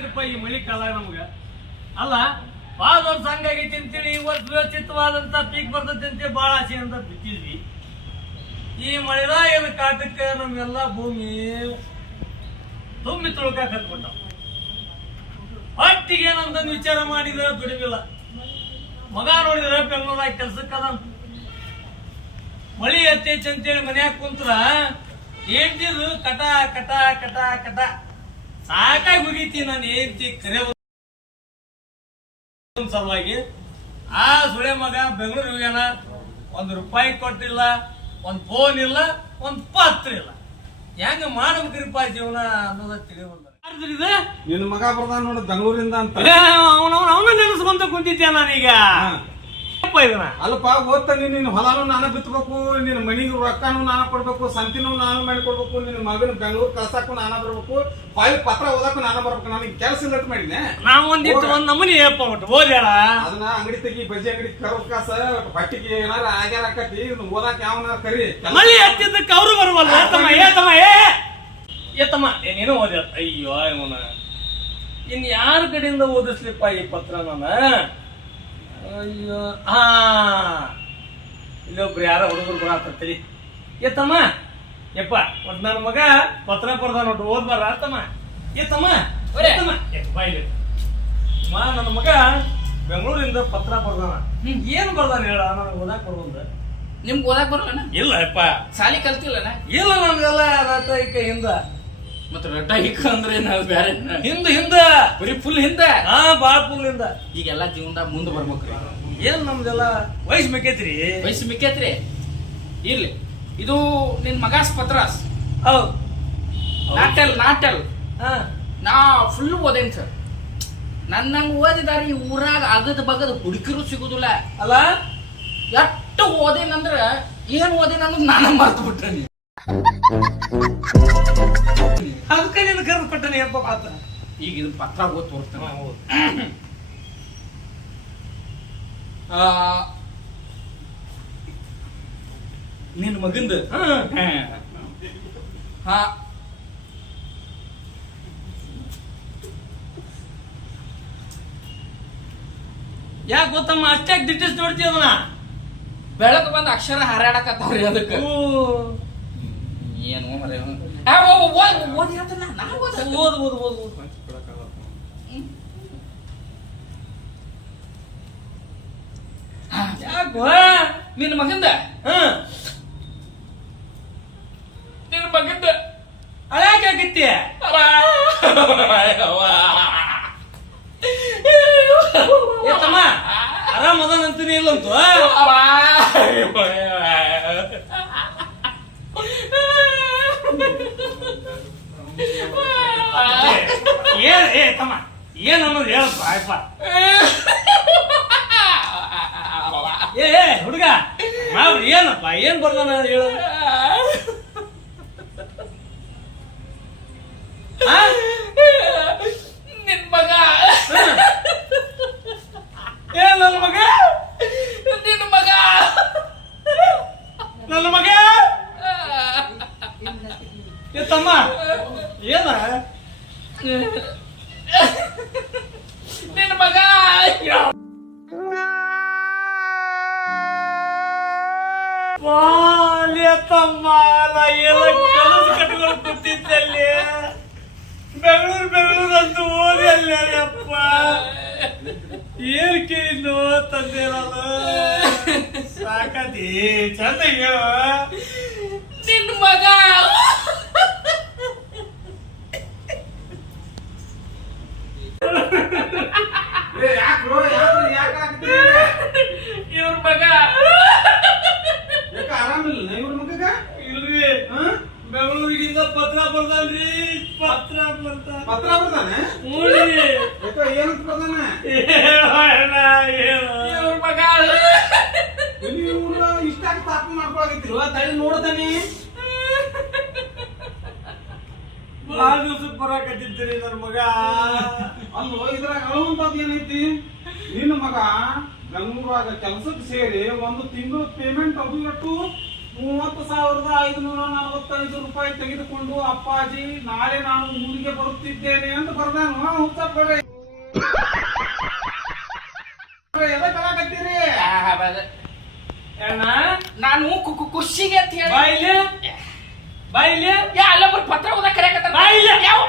ಮಾಡ್ತೀರಪ್ಪ ಈ ಮಳಿ ಕಾಲ ನಮ್ಗ. ಅಲ್ಲ, ಭಾಳ ವರ್ಷ ಹಂಗಾಗೈತಿ ಅಂತೇಳಿ ಈ ವರ್ಷ ವ್ಯವಸ್ಥಿತವಾದಂತ ಪೀಕ್ ಬರ್ತೈತಿ ಅಂತೇಳಿ ಭಾಳ ಆಸೆ ಅಂತ ಬಿತ್ತಿದ್ವಿ ಈ ಮಳೆರಾಯನ ಕಾಟಕ್ಕೆ ನಮ್ಗೆಲ್ಲ ಭೂಮಿ ತುಂಬಿ ತುಳುಕಾಕ ಹತ್ಕೊಂಡ ಹೊಟ್ಟಿಗೆ ಏನಂತಂದು ವಿಚಾರ ಮಾಡಿದ್ರೆ ದುಡಿಮಿಲ್ಲ ಮಗ ನೋಡಿದ್ರೆ ಬೆಂಗಳೂರಾಗ ಕೆಲ್ಸಕ್ಕದ ಮಳಿ ಹತ್ತೈತಿ ಅಂತೇಳಿ ಮನ್ಯಾಗ ಕುಂತ್ರ ಹೇಳ್ತಿದ್ರು ಕಟ ಕಟ ಕಟ ಕಟ. ಸಾಕಾಗಿ ಮುಗೀತಿ ನಾನು ಏನ್ತಿ ಕರೆ ಸಲುವಾಗಿ. ಆ ಸುಳೆ ಮಗ ಬೆಂಗಳೂರು ಹೋಗ್ಯಾನ. ಒಂದು ರೂಪಾಯಿ ಕೊಟ್ಟಿಲ್ಲ ಒಂದು ಫೋನ್ ಇಲ್ಲ ಒಂದು ಪಾತ್ರ ಇಲ್ಲ. ಹೆಂಗ ಮಾಡ್ಬೇಕ್ರಿಪ್ಪ ಜೀವನ ಅನ್ನೋದ ತಿಳಿವಲ್ಲ? ನಿನ್ನ ಮಗ ಬರ್ದಾನ ನೋಡ ಬೆಂಗಳೂರಿಂದ ಅಂತ. ಅವನ ನೆನೆಸ್ಕೊಂತ ಕುಂತಿದ್ದೆ ನಾನೀಗ? ಅಪ್ಪ ಇದನ್ನ. ಅಲ್ಲಪ್ಪ ಓದ್ತಾನೆ ನಿನ್ನ ಹೊಲನು ನಾನು ಬಿತ್ತಬೇಕು ನಿನ್ನ ಮನಿಗೆ ರೊಕ್ಕನು ನಾನು ಕೊಡ್ಬೇಕು ಸಂತಿನೂ ನಾನು ಮಾಡಿ ಕೊಡ್ಬೇಕು ನಿನ್ನ ಮಗನ ಬೆಂಗಳೂರು ಕಳ್ಸಕ್ಕೂ ನಾನು ಬರ್ಬೇಕು ಫೈಲ್ ಪತ್ರ ಓದಕ್ಕೂ ನಾನು ಬರ್ಬೇಕು ನನಗೆ ಕೆಲಸ ಇಲ್ಲ ಮಾಡಿದ್ನೆ ನಾವ್ ಒಂದಿಟ್ಟು ಒಂದ್ ನಮೂನಿ ಏನಪ್ಪ ಒಟ್ಟು ಓದ್ಯಾಳ ಅದನ್ನ ಅಂಗಡಿ ತೆಗಿ ಬಜ್ಜಿ ಅಂಗಡಿ ಕರೋ ಕಾಸ ಹೊಟ್ಟಿಗೆ ಏನಾರ ಆಗ್ಯಾರ ಆಕತಿ ಇದನ್ನ ಓದಾಕ ಯಾವನಾರ ಕರಿ. ಮಳಿ ಹತ್ತಿದ್ದಕ್ಕೆ ಅವರು ಬರುವಲ್ಲ ತಮ್ಮ ಏ ತಮ್ಮ ಏ ಏ. ತಮ್ಮ ಏನೇನೋ ಓದ್ಯಾಳ ಅಯ್ಯೋ ಇವನ ಇನ್ ಯಾರ ಕಡೆಯಿಂದ ಓದಿಸ್ಲಿಪ್ಪ ಈ ಪತ್ರ ನಾನು? ಅಯ್ಯೋ ಹಾ ಇಲ್ಲೊಬ್ರು ಯಾರ ಹುಡುಗರು ಬರತ್ತರಿ ಏ ತಮ್ಮ ಯಪ್ಪ ಒಟ್ ನನ್ನ ಮಗ ಪತ್ರ ಬರ್ದ ನೋಡು ಓದ್ಬಾರ ತಮ್ಮ ಏ ತಮ್ಮ ಏ ತಮ್ಮ ಏ, ಬಾ ಇಲ್ಲಿ. ಮಾ ನನ್ನ ಮಗ ಬೆಂಗಳೂರಿಂದ ಪತ್ರ ಬರ್ದಾನ ಏನ್ ಬರ್ದಾನ ಹೇಳ ನನಗೆ ಓದಾಕ್ ಬರ್ಬಂದ ನಿಮ್ಗೆ ಓದಾಕ್ ಬರಲ್ಲ ಇಲ್ಲ ಯಪ್ಪ. ಸಾಲಿ ಕಲ್ತಿಲ್ಲನ ಇಲ್ಲ ನಮ್ಗೆಲ್ಲ ಈಕ ಹಿಂದ. ಮತ್ತೆ ರಡ್ಡ ಹಿಕ್ಕ ಅಂದ್ರೆ ನಾವು ಬೇರೆ? ಹಿಂದ ಹಿಂದ. ಬರೀ ಫುಲ್ ಹಿಂದ. ಹಾ ಬಾಳ್ ಹಿಂದ. ಈಗೆಲ್ಲ ಜೀವನದಾಗ ಮುಂದೆ ಬರ್ಬೇಕ್ರಿ. ಏನ್ ನಮ್ದೆಲ್ಲ? ವಯಸ್ಸು ಮಿಕ್ಕೈತ್ರಿ. ವಯಸ್ಸು ಮಿಕ್ಕೈತ್ರಿ. ಇರ್ಲಿ. ಇದು ನಿನ್ ಮಗಾಸ್ ಪತ್ರಾಸ್. ಹೌದ್. ನಾಟಲ್ ನಾಟಲ್ ಹಾ. ನಾ ಫುಲ್ ಓದೇನ್ ಸರ್ ನನ್ನಂಗ್ ಓದಿದಾರ ಈ ಊರಾಗ ಅಗದ ಬಗದ ಹುಡುಕಿರು ಸಿಗುದಿಲ್ಲ. ಅಲ್ಲ? ಎಷ್ಟು ಓದೇನಂದ್ರ ಏನ್ ಓದೇನ ಅನ್ನೋದು ನಾನು ಮರ್ತು ನಿನ್. ಕೊಟ್ಟನೆ ಈಗ ಇದು ಪತ್ರ ಓದ್ ತೋರಿಸ್ತೇನೆ. ಆ, ನಿನ್ ಮಗಂದ? ಹಾ. ಯಾಕೆ ಗೊತ್ತಮ್ಮ? ಅಷ್ಟೇ ಡಿಟೇಲ್ಸ್ ಅದನ್ನ. ಬೆಳಕು ಬಂದ ಅಕ್ಷರ ಹಾರಾಡಕತ್ತಾವ್ರಿ ಅದಕ್ಕೆ. ಏನು ಮರೆ ಓದ್ ಹೇಳ್ತಾನ ನಾ ಓದ ಓದ್ ಓದ್ ಓದ್ ಓದ್ ಯಾಕೋ ನಿನ್ನ ಮಗಂದ ನಿನ್ನ ಮಗಂದ ಏ ತಮ್ಮ ಆರಾಮ್ ಅದಾನ ಅಂತೀನಿ ಇಲ್ಲಂತು ಏನ್ ಏ ತಮ್ಮ ಏನ್ ಅನ್ನೋದು ಹೇಳಪ್ಪ ಆಯ್ಪ ಏ ಏ ಹುಡುಗ ನಾವು ಏನಪ್ಪ ಏನ್ ಬರ್ದಾನ ಹೇಳು? ನಿನ್ ಮಗ. ಏ ನನ್ನ ಮಗ? ನಿನ್ನ ಮಗ. ನನ್ನ ಮಗ? ಏ ತಮ್ಮ ಏನ? ನಿನ್ನ ಮಗ ಬಾಲ್ಯ ತಮ್ಮ ನಾ ಎಲ್ಲ ಕನಸು ಕಟ್ಕೊಂಡು ಕೂತಿದ್ದಲ್ಲಿ ಬೆಂಗಳೂರು ಬೆಂಗಳೂರು ಅಂತ ಓದಿ ಅಲ್ಲಿ ಅಪ್ಪ ಏನ್ ಕೇಳಿದ್ನು ತಂದೆ ನಾನು ಸಾಕತಿ ಚಂದ ಹೇಳು ನಿನ್ನ ಮಗ ಏ, ಯಾಕ್ರೋ? ಯಾಕ್ರಿ? ಯಾಕ್ ಹಾಕ್ತೀರಿ? ಇವ್ರ ಮಗ. ಯಾಕ ಆರಾಮಿಲ್ಲ? ಇವ್ರ ಮಗಗ? ಇಲ್ರಿ. ಹಾ? ಬೆಂಗಳೂರಿಗಿಂದ ಪತ್ರ ಬರ್ದಲ್ರಿ ಪತ್ರ ಬರ್ದ ಪತ್ರ ಬರ್ದಾನೆ? ಮೂಡಿ ಯಾಕ ಏನಂತ ಬರ್ದಾನೆ? ಇವ್ರ ಮಗ. ಇವ್ರ ಇಷ್ಟಾಗ ತಾಪ ಮಾಡ್ಕೊಳಗಿತ್ತಿಲ್ವ ತಳಿ ನೋಡತಾನೆ ಭಾಳ ದಿವ್ಸಕ್ಕೆ ಬರಾಕತ್ತಿದ್ದೀರಿ ನನ್ನ ಮಗ. ಅಲ್ಲೋ ಇದ್ರಾಗ ಅಳುವಂತದ್ ಏನೈತಿ? ನಿನ್ನ ಮಗ ಬೆಂಗಳೂರಾಗ ಕೆಲಸಕ್ಕೆ ಸೇರಿ ಒಂದು ತಿಂಗಳು ಪೇಮೆಂಟ್ ಅದು ಇಟ್ಟು ಮೂವತ್ತು ಸಾವಿರದ ಐದುನೂರ ನಲವತ್ತೈದು ರೂಪಾಯಿ ತೆಗೆದುಕೊಂಡು ಅಪ್ಪಾಜಿ ನಾಳೆ ನಾನು ಊರಿಗೆ ಬರುತ್ತಿದ್ದೇನೆ ಅಂತ ಬರ್ದಾನು. ಹುಚ್ಚ ಅಣ್ಣ ನಾನು ಖುಷಿಗೆ ಅಂತ ಹೇಳಿ ಬಾ ಇಲ್ಲಿ ಬಾ ಇಲ್ಲಿ ಯಾ ಅಲ್ಲೊಬ್ರು ಪತ್ರ ಓದಕ್ಕೆ ಕರೆಯಕತ್ತಾರ? ಯಾವ